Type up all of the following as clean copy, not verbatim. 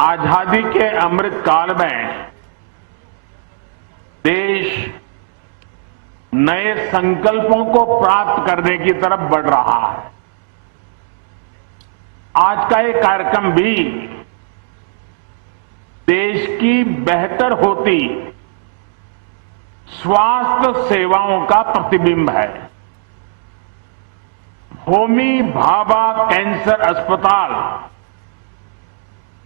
आजादी के अमृत काल में देश नए संकल्पों को प्राप्त करने की तरफ बढ़ रहा है। आज का ये कार्यक्रम भी देश की बेहतर होती स्वास्थ्य सेवाओं का प्रतिबिंब है। होमी भाभा कैंसर अस्पताल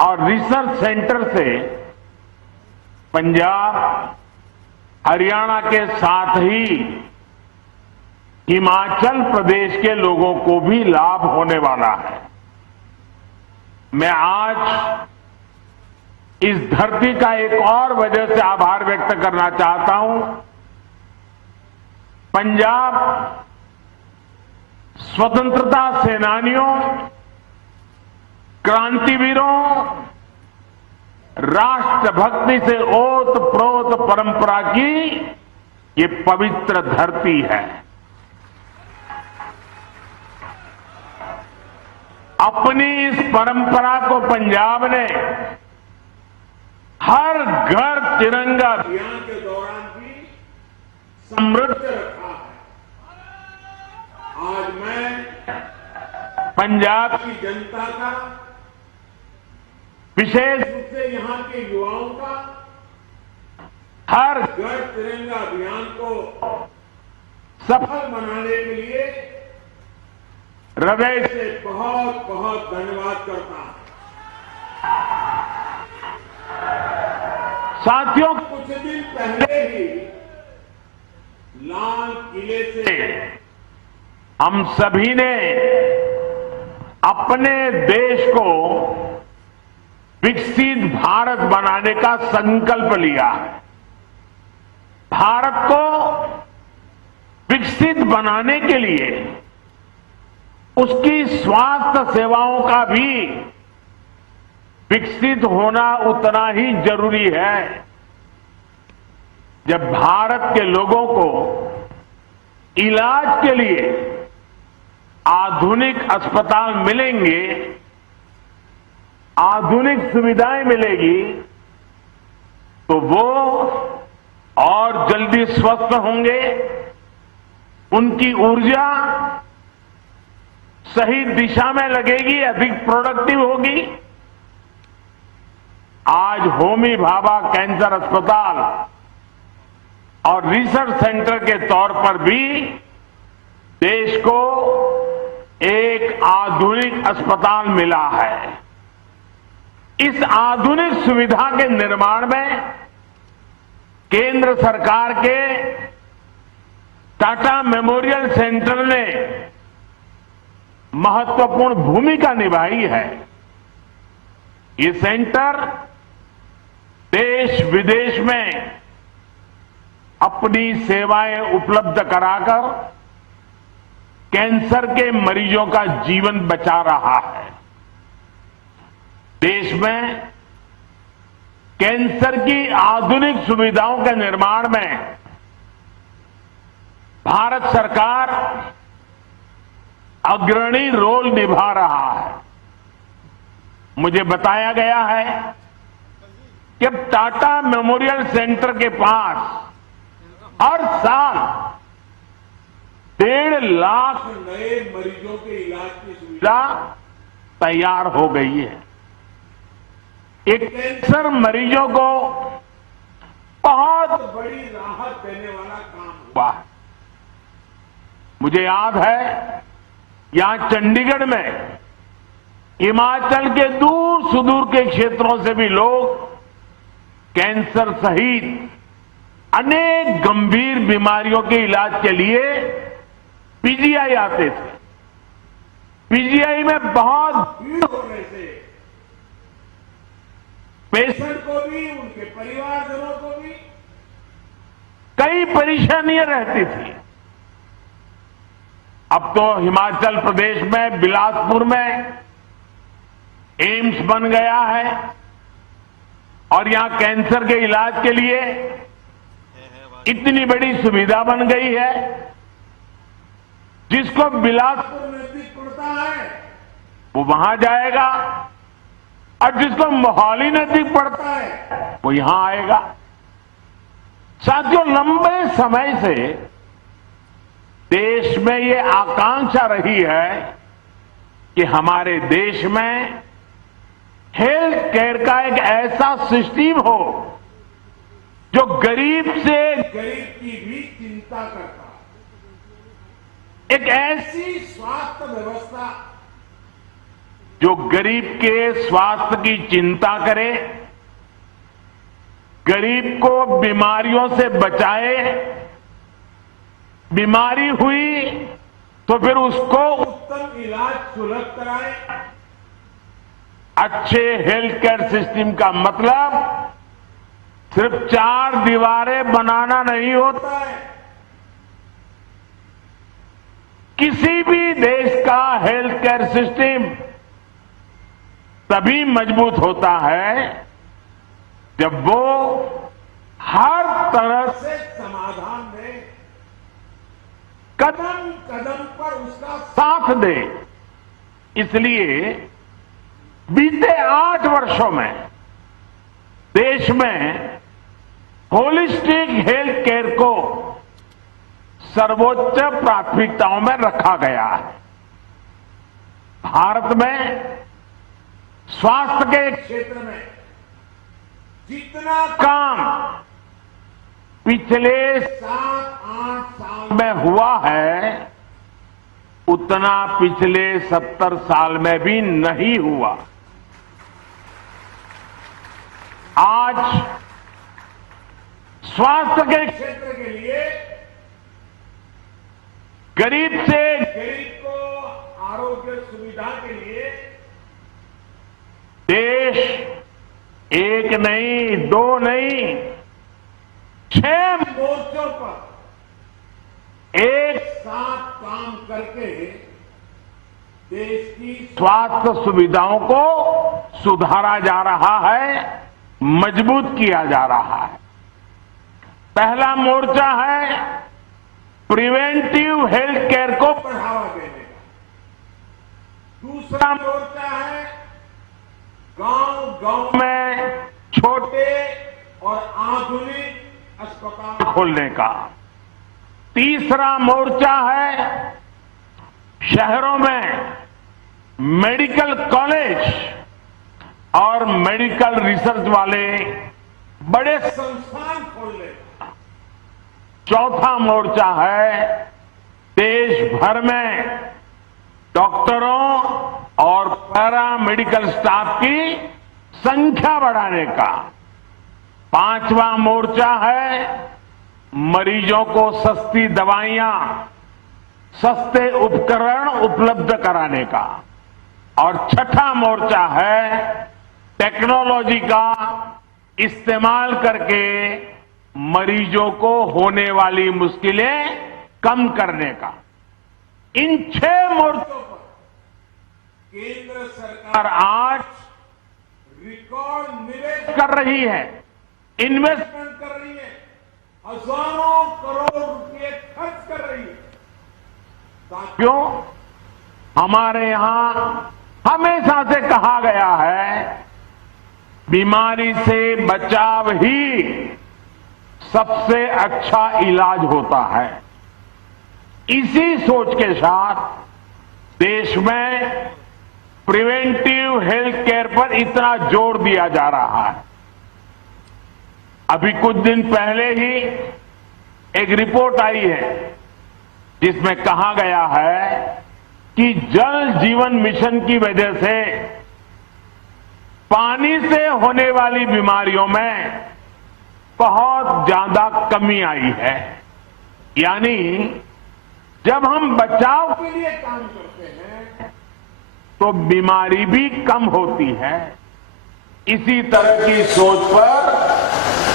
और रिसर्च सेंटर से पंजाब, हरियाणा के साथ ही हिमाचल प्रदेश के लोगों को भी लाभ होने वाला है। मैं आज इस धरती का एक और वजह से आभार व्यक्त करना चाहता हूं। पंजाब स्वतंत्रता सेनानियों, क्रांतिवीरों, राष्ट्रभक्ति से ओत-प्रोत परंपरा की ये पवित्र धरती है। अपनी इस परंपरा को पंजाब ने हर घर तिरंगा अभियान के दौरान भी समृद्ध रखा है। आज मैं पंजाब की जनता का, विशेष रूप से यहां के युवाओं का हर घर तिरंगा अभियान को सफल बनाने के लिए हृदय से बहुत बहुत धन्यवाद करता हूं। साथियों, कुछ दिन पहले ही लाल किले से हम सभी ने अपने देश को विकसित भारत बनाने का संकल्प लिया है। भारत को विकसित बनाने के लिए उसकी स्वास्थ्य सेवाओं का भी विकसित होना उतना ही जरूरी है। जब भारत के लोगों को इलाज के लिए आधुनिक अस्पताल मिलेंगे, आधुनिक सुविधाएं मिलेगी, तो वो और जल्दी स्वस्थ होंगे, उनकी ऊर्जा सही दिशा में लगेगी, अधिक प्रोडक्टिव होगी। आज होमी भाभा कैंसर अस्पताल और रिसर्च सेंटर के तौर पर भी देश को एक आधुनिक अस्पताल मिला है। इस आधुनिक सुविधा के निर्माण में केंद्र सरकार के टाटा मेमोरियल सेंटर ने महत्वपूर्ण भूमिका निभाई है। ये सेंटर देश विदेश में अपनी सेवाएं उपलब्ध कराकर कैंसर के मरीजों का जीवन बचा रहा है। देश में कैंसर की आधुनिक सुविधाओं के निर्माण में भारत सरकार अग्रणी रोल निभा रहा है। मुझे बताया गया है कि टाटा मेमोरियल सेंटर के पास हर साल 1.5 लाख नए मरीजों के इलाज की सुविधा तैयार हो गई है। एक कैंसर मरीजों को बहुत बड़ी राहत देने वाला काम हुआ है। मुझे याद है, यहां चंडीगढ़ में हिमाचल के दूर सुदूर के क्षेत्रों से भी लोग कैंसर सहित अनेक गंभीर बीमारियों के इलाज के लिए पीजीआई आते थे। पीजीआई में बहुत भीड़ होने से पेशेंट को भी, उनके परिवारजनों को भी कई परेशानियां रहती थी। अब तो हिमाचल प्रदेश में बिलासपुर में एम्स बन गया है और यहां कैंसर के इलाज के लिए इतनी बड़ी सुविधा बन गई है। जिसको बिलासपुर नजदीक पड़ता है वो वहां जाएगा और जिसको मोहाली नजदीक पड़ता है वो यहां आएगा। साथियों, लंबे समय से देश में ये आकांक्षा रही है कि हमारे देश में हेल्थ केयर का एक ऐसा सिस्टम हो जो गरीब से गरीब की भी चिंता करता, एक ऐसी स्वास्थ्य व्यवस्था जो गरीब के स्वास्थ्य की चिंता करे, गरीब को बीमारियों से बचाए, बीमारी हुई तो फिर उसको उत्तम इलाज सुलभ कराए। अच्छे हेल्थ केयर सिस्टम का मतलब सिर्फ 4 दीवारें बनाना नहीं होता है। किसी भी देश का हेल्थ केयर सिस्टम तभी मजबूत होता है जब वो हर तरह से समाधान दे, कदम कदम पर उसका साथ दे। इसलिए बीते 8 वर्षों में देश में होलिस्टिक हेल्थ केयर को सर्वोच्च प्राथमिकताओं में रखा गया है। भारत में स्वास्थ्य के क्षेत्र में जितना काम पिछले 7-8 साल में हुआ है उतना पिछले 70 साल में भी नहीं हुआ। आज स्वास्थ्य के क्षेत्र के लिए गरीब से गरीब को आरोग्य सुविधा के लिए देश एक नहीं, 2 नहीं, 6 मोर्चों पर एक साथ काम करके देश की स्वास्थ्य सुविधाओं को सुधारा जा रहा है, मजबूत किया जा रहा है। पहला मोर्चा है प्रिवेंटिव हेल्थ केयर को बढ़ावा देने का। दूसरा मोर्चा है गांव-गांव में छोटे और आधुनिक अस्पताल खोलने का। तीसरा मोर्चा है शहरों में मेडिकल कॉलेज और मेडिकल रिसर्च वाले बड़े संस्थान खोलने का। चौथा मोर्चा है देश भर में डॉक्टरों और पैरामेडिकल स्टाफ की संख्या बढ़ाने का। पांचवा मोर्चा है मरीजों को सस्ती दवाइयां, सस्ते उपकरण उपलब्ध कराने का। और छठा मोर्चा है टेक्नोलॉजी का इस्तेमाल करके मरीजों को होने वाली मुश्किलें कम करने का। इन 6 मोर्चों पर केंद्र सरकार आज रिकॉर्ड निवेश कर रही है, इन्वेस्टमेंट कर रही है, हजारों करोड़ रुपए खर्च कर रही है। क्यों? हमारे यहां हमेशा से कहा गया है बीमारी से बचाव ही सबसे अच्छा इलाज होता है। इसी सोच के साथ देश में प्रिवेंटिव हेल्थ केयर पर इतना जोर दिया जा रहा है। अभी कुछ दिन पहले ही एक रिपोर्ट आई है जिसमें कहा गया है कि जल जीवन मिशन की वजह से पानी से होने वाली बीमारियों में बहुत ज्यादा कमी आई है। यानी जब हम बचाव के लिए काम करते हैं तो बीमारी भी कम होती है। इसी तरह की सोच पर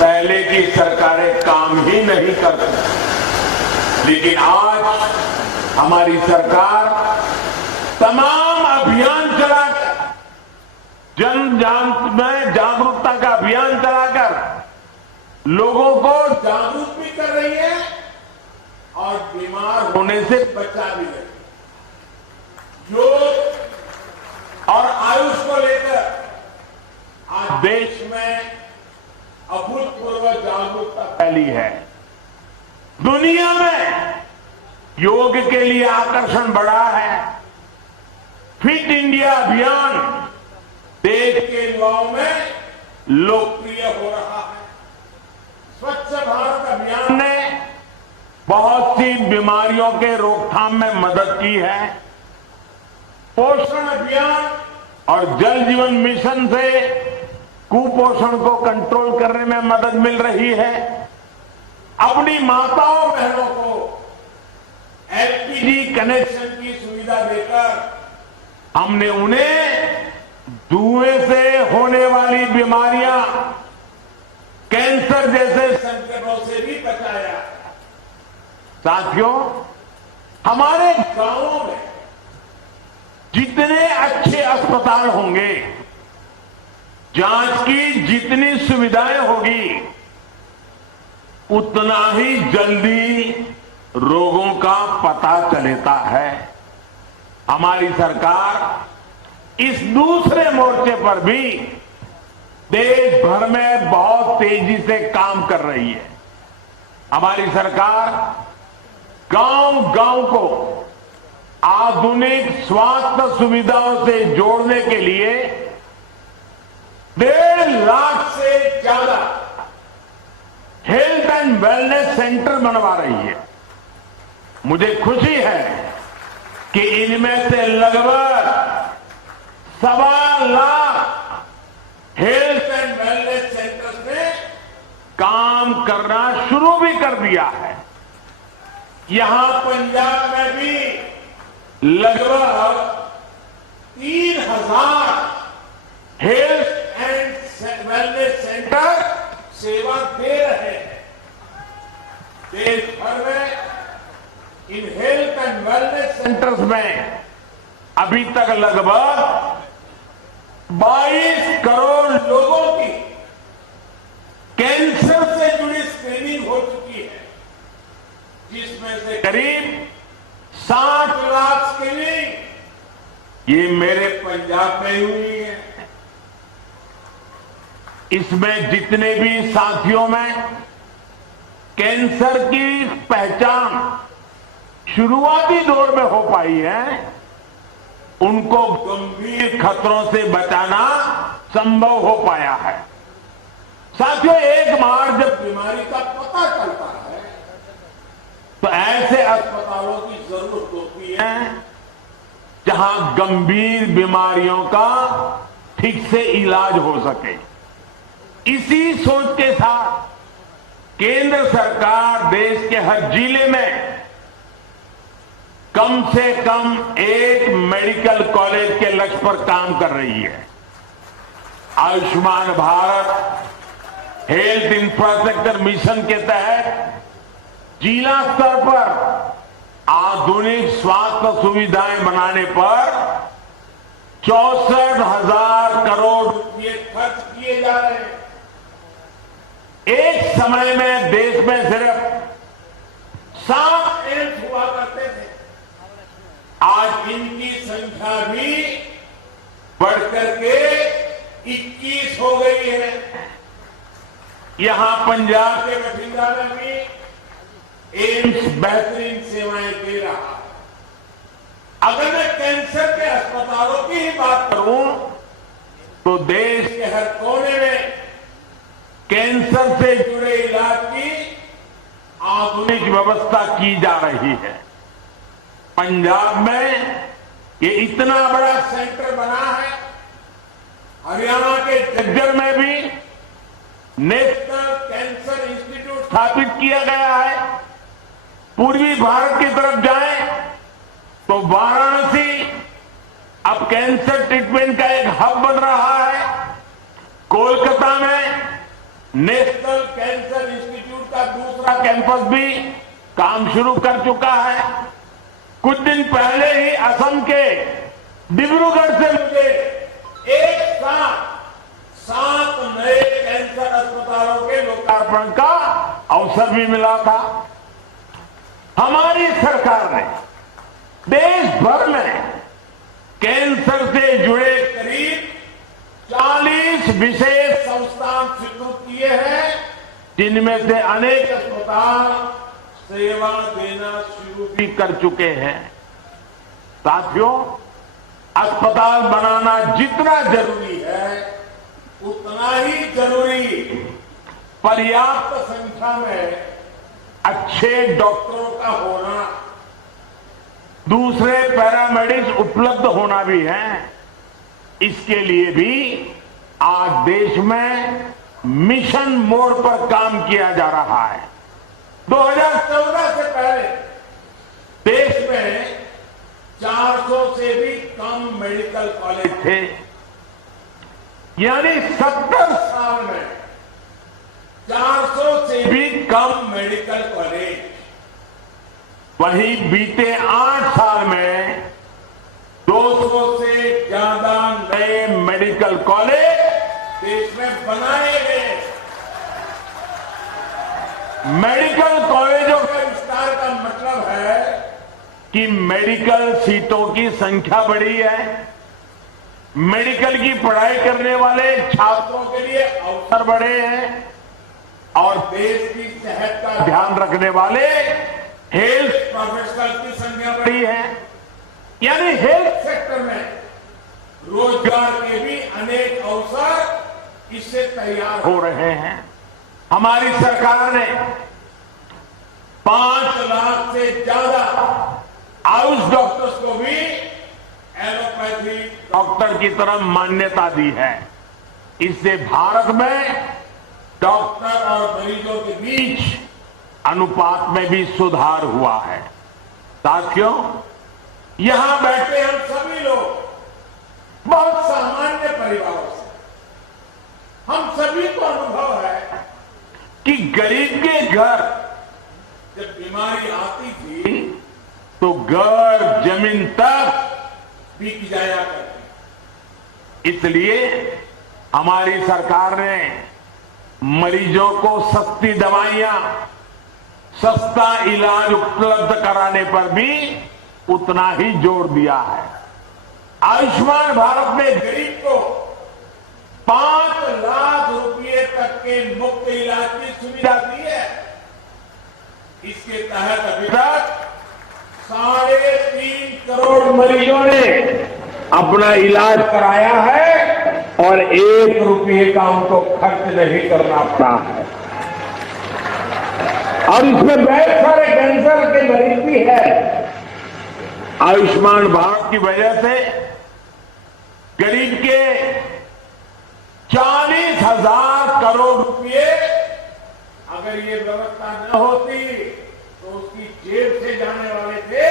पहले की सरकारें काम ही नहीं करती, लेकिन आज हमारी सरकार तमाम अभियान चलाकर, जन में जागरूकता का अभियान चलाकर लोगों को जागरूक भी कर रही है और बीमार होने से बचा भी रही है। योग और आयुष को लेकर देश में अभूतपूर्व जागरूकता फैली है। दुनिया में योग के लिए आकर्षण बढ़ा है। फिट इंडिया अभियान देश के युवाओं में लोकप्रिय हो रहा है। स्वच्छ भारत अभियान ने बहुत सी बीमारियों के रोकथाम में मदद की है। पोषण अभियान और जल जीवन मिशन से कुपोषण को कंट्रोल करने में मदद मिल रही है। अपनी माताओं बहनों को एलपीजी कनेक्शन की सुविधा देकर हमने उन्हें धुएं से होने वाली बीमारियां, कैंसर जैसे संकटों से भी बचाया। साथियों, हमारे गांवों में जितने अच्छे अस्पताल होंगे, जांच की जितनी सुविधाएं होगी, उतना ही जल्दी रोगों का पता चलता है। हमारी सरकार इस दूसरे मोर्चे पर भी देश भर में बहुत तेजी से काम कर रही है। हमारी सरकार गांव-गांव को आधुनिक स्वास्थ्य सुविधाओं से जोड़ने के लिए 1.5 लाख से ज्यादा हेल्थ एंड वेलनेस सेंटर बनवा रही है। मुझे खुशी है कि इनमें से लगभग 1.25 lakh health and wellness centres ने काम करना शुरू भी कर दिया है। यहां पंजाब में भी लगभग 3000 हेल्थ एंड वेलनेस सेंटर सेवा दे रहे हैं। देश भर में in health and wellness centres में अभी तक लगभग 22 करोड़ लोगों की कैंसर से जुड़ी स्क्रीनिंग हो चुकी है, जिसमें से करीब 60 लाख स्क्रीनिंग ये मेरे पंजाब में हुई है। इसमें जितने भी साथियों में कैंसर की पहचान शुरुआती दौर में हो पाई है, उनको गंभीर खतरों से बचाना संभव हो पाया है। साथियों, एक बार जब बीमारी का पता चलता है तो ऐसे अस्पतालों की जरूरत होती है जहां गंभीर बीमारियों का ठीक से इलाज हो सके। इसी सोच के साथ केंद्र सरकार देश के हर जिले में कम से कम एक मेडिकल कॉलेज के लक्ष्य पर काम कर रही है। Ayushman Bharat health infrastructure mission के तहत जिला स्तर पर आधुनिक स्वास्थ्य सुविधाएं बनाने पर 64,000 करोड़ रुपए खर्च किए जा रहे हैं। एक समय में देश में सिर्फ 7 एम्स हुआ करते थे, आज इनकी संख्या भी बढ़कर के 21 हो गई है। यहां पंजाब के बठिंडा में भी एम्स बेहतरीन सेवाएं दे रहा है। अगर मैं कैंसर के अस्पतालों की ही बात करूं तो देश के हर कोने में कैंसर से जुड़े इलाज की आधुनिक व्यवस्था की जा रही है। पंजाब में ये इतना बड़ा सेंटर बना है। हरियाणा के झज्जर में भी नेशनल कैंसर इंस्टीट्यूट स्थापित किया गया है। पूर्वी भारत की तरफ जाएं तो वाराणसी अब कैंसर ट्रीटमेंट का एक हब बन रहा है। कोलकाता में नेशनल कैंसर इंस्टीट्यूट का दूसरा कैंपस भी काम शुरू कर चुका है। कुछ दिन पहले ही असम के डिब्रूगढ़ से मुझे एक साथ 7 नए कैंसर अस्पतालों के लोकार्पण का अवसर भी मिला था। हमारी सरकार ने देश भर में कैंसर से जुड़े करीब 40 विशेष स्वीकृत किए हैं, जिनमें से अनेक अस्पताल सेवा देना शुरू भी कर चुके हैं। साथियों, अस्पताल बनाना जितना जरूरी है, उतना ही जरूरी पर्याप्त संख्या में अच्छे डॉक्टरों का होना, दूसरे पैरामेडिक्स उपलब्ध होना भी है। इसके लिए भी आज देश में मिशन मोड पर काम किया जा रहा है। 2014 से पहले देश में 400 से भी कम मेडिकल कॉलेज थे, यानी 70 साल में 400 से भी कम मेडिकल कॉलेज। वहीं बीते 8 साल में 200 से ज्यादा नए मेडिकल कॉलेज देश में बनाए गए। मेडिकल कॉलेजों के विस्तार का मतलब है कि मेडिकल सीटों की संख्या बढ़ी है, मेडिकल की पढ़ाई करने वाले छात्रों के लिए अवसर बढ़े हैं और देश की सेहत का ध्यान रखने वाले हेल्थ प्रोफेशनल की संख्या बढ़ी है। यानी हेल्थ सेक्टर में रोजगार के भी अनेक अवसर इससे तैयार हो रहे हैं। हमारी सरकार ने 5 लाख से ज्यादा आयुष डॉक्टर्स को भी एलोपैथी डॉक्टर की तरह मान्यता दी है। इससे भारत में डॉक्टर और मरीजों के बीच अनुपात में भी सुधार हुआ है। साथियों, यहां बैठे हम सभी लोग बहुत सामान्य परिवारों से, हम सभी को अनुभव है कि गरीब के घर जब बीमारी आती थी तो घर जमीन तक बिक जाया करती। इसलिए हमारी सरकार ने मरीजों को सस्ती दवाइयां, सस्ता इलाज उपलब्ध कराने पर भी उतना ही जोर दिया है। आयुष्मान भारत ने गरीब को 5 लाख रुपए तक के मुफ्त इलाज की सुविधा दी है। इसके तहत अभी तक 3.5 करोड़ मरीजों ने अपना इलाज कराया है और 1 रुपये का उनको खर्च नहीं करना पड़ा है। और इसमें बहुत सारे कैंसर के मरीज भी है। आयुष्मान भारत की वजह से गरीब के 40,000 करोड़ रुपए, अगर ये व्यवस्था न होती तो उसकी जेब से जाने वाले थे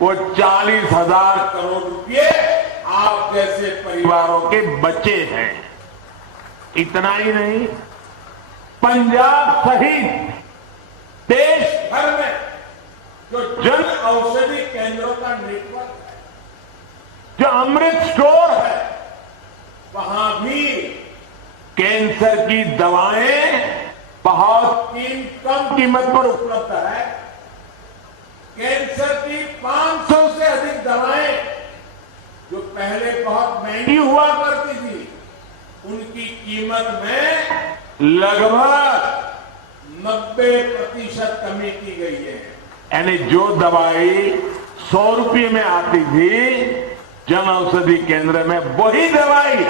वो 40,000 करोड़ रुपए आप जैसे परिवारों के बचे हैं। इतना ही नहीं, पंजाब सहित देश भर में जो जन औषधि केंद्रों का नेटवर्क है, जो अमृत स्टोर है, वहां भी कैंसर की दवाएं बहुत कम कीमत पर उपलब्ध है। कैंसर की 500 से अधिक दवाएं जो पहले बहुत महंगी हुआ करती थी, उनकी कीमत में लगभग 90% कमी की गई है। यानी जो दवाई 100 रुपये में आती थी जन औषधि केंद्र में, वही दवाई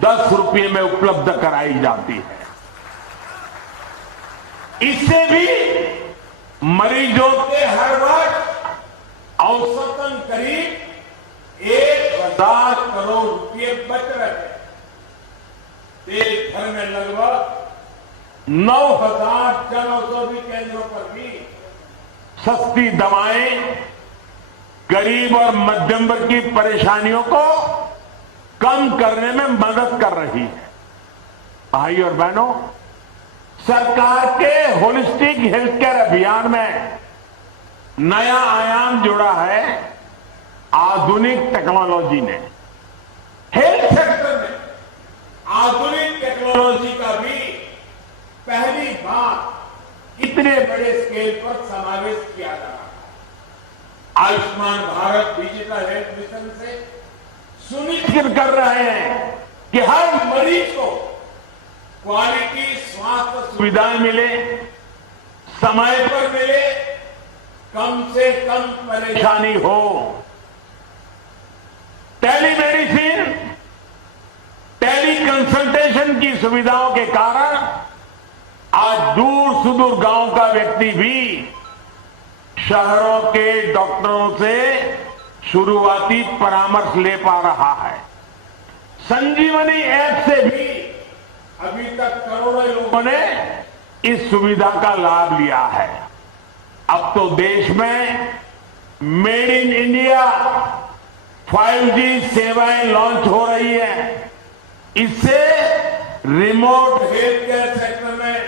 10 रुपये में उपलब्ध कराई जाती है। इससे भी मरीजों के हर वर्ष औसतन करीब 1,000 करोड़ रुपये बच रहे हैं। देश भर में लगभग 9,000 जन औषधि केंद्रों पर भी सस्ती दवाएं गरीब और मध्यम वर्ग की परेशानियों को कम करने में मदद कर रही है। भाई और बहनों, सरकार के होलिस्टिक हेल्थ केयर अभियान में नया आयाम जोड़ा है आधुनिक टेक्नोलॉजी ने। हेल्थ सेक्टर में आधुनिक टेक्नोलॉजी का भी पहली बार इतने बड़े स्केल पर समावेश किया जा रहा है। Ayushman Bharat digital health mission से सुनिश्चित कर रहे हैं कि हर मरीज को क्वालिटी स्वास्थ्य सुविधाएं मिले, समय पर मिले, कम से कम परेशानी हो। टेलीमेडिसिन, टेली कंसल्टेशन की सुविधाओं के कारण आज दूर सुदूर गांव का व्यक्ति भी शहरों के डॉक्टरों से शुरुआती परामर्श ले पा रहा है। संजीवनी ऐप से भी अभी तक करोड़ों लोगों ने इस सुविधा का लाभ लिया है। अब तो देश में मेड इन इंडिया 5G सेवाएं लॉन्च हो रही है। इससे रिमोट हेल्थ केयर सेक्टर में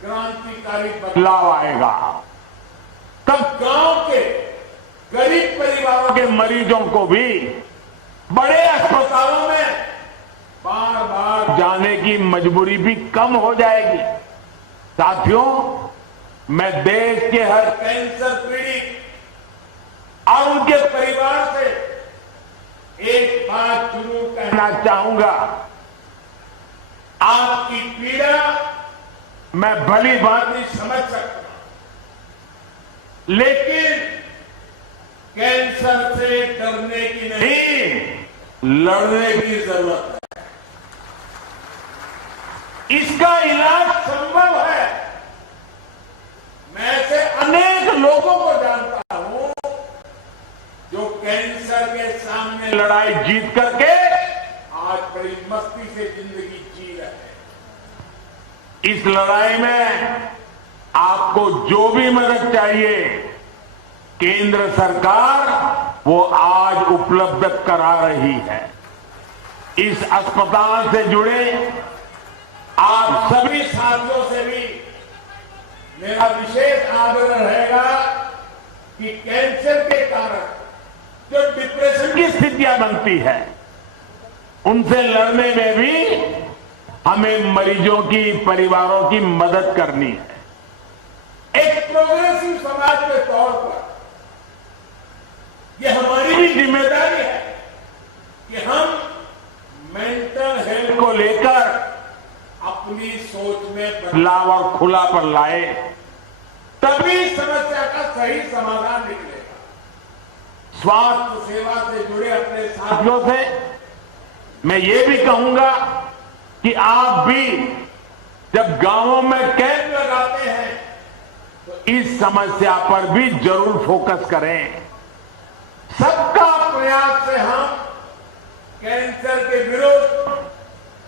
क्रांतिकारी बदलाव आएगा। तब गांव के गरीब परिवारों के मरीजों को भी बड़े अस्पतालों में बार बार जाने की मजबूरी भी कम हो जाएगी। साथियों, मैं देश के हर कैंसर पीड़ित और उनके परिवार से एक बात जरूर कहना चाहूंगा। आपकी पीड़ा मैं भली भांति समझ सकता हूं, लेकिन कैंसर से डरने की नहीं, लड़ने की जरूरत है। इसका इलाज संभव है। मैं ऐसे अनेक लोगों को जानता हूं जो कैंसर के सामने लड़ाई जीत करके आज बड़ी मस्ती से जिंदगी जी रहे हैं। इस लड़ाई में आपको जो भी मदद चाहिए, केंद्र सरकार वो आज उपलब्ध करा रही है। इस अस्पताल से जुड़े आप सभी साथियों से भी मेरा विशेष आग्रह रहेगा कि कैंसर के कारण जो डिप्रेशन की स्थितियां बनती है, उनसे लड़ने में भी हमें मरीजों की, परिवारों की मदद करनी है। एक प्रोग्रेसिव समाज के तौर पर यह हमारी भी जिम्मेदारी है कि हम मेंटल हेल्थ को लेकर अपनी सोच में बदलाव और खुलापन लाए, तभी समस्या का सही समाधान निकलेगा। स्वास्थ्य सेवा से जुड़े अपने साथियों से मैं ये भी कहूंगा कि आप भी जब गांवों में कैंप लगाते हैं तो इस समस्या पर भी जरूर फोकस करें। सबका प्रयास से हम कैंसर के विरुद्ध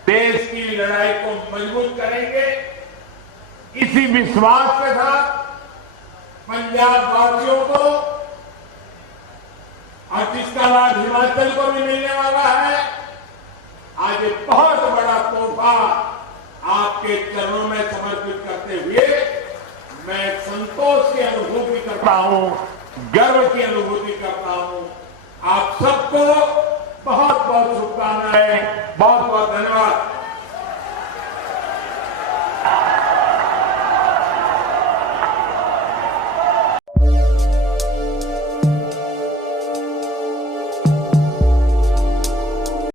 देश की लड़ाई को मजबूत करेंगे। इसी विश्वास के साथ पंजाब वासियों को और जिसका लाभ हिमाचल को भी मिलने वाला है, आज एक बहुत बड़ा तोहफा आपके चरणों में समर्पित करते हुए मैं संतोष की अनुभूति करता हूं, गर्व की अनुभूति करता हूं। आप सबको बहुत बहुत शुभकामनाएं, बहुत बहुत धन्यवाद।